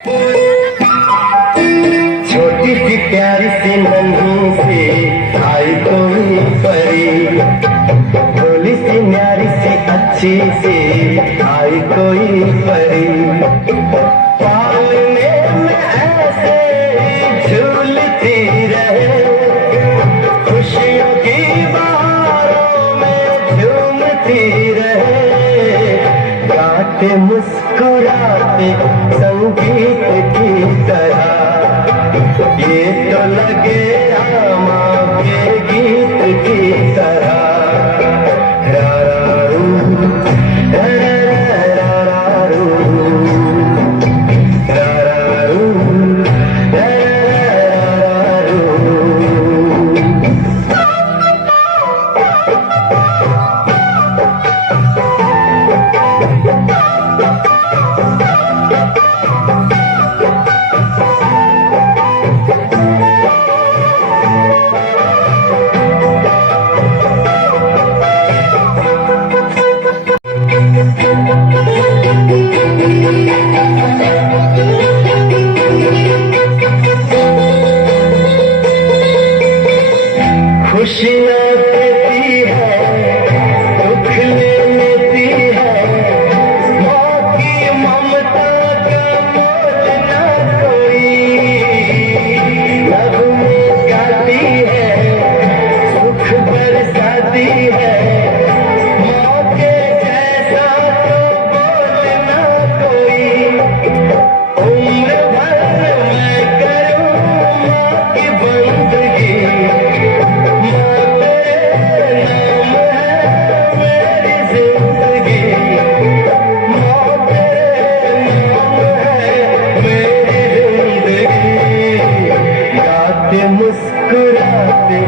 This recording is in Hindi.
छोटी सी प्यारी सी नन्ही सी आई कोई परी, भोली सी न्यारी सी अच्छी सी आई कोई परी। पालने में ऐसे ही झूलती रहे, खुशियों की बहारों में झूमती रहे, गाते मुस्कुराते संगीत की तरह। ये तो लगे माँ के गीत की तरह। रारारू, रारारू, रारारू, रारारू। खुशियाँ देती है, दुख ले लेती है, माँ की ममता का मोल ना कोई। नगमे गाती है, सुख बरसाती है, माँ के जैसा तो बोल ना कोई। उम्र भर मैं करूँ माँ की बंदगी, मुस्कुराते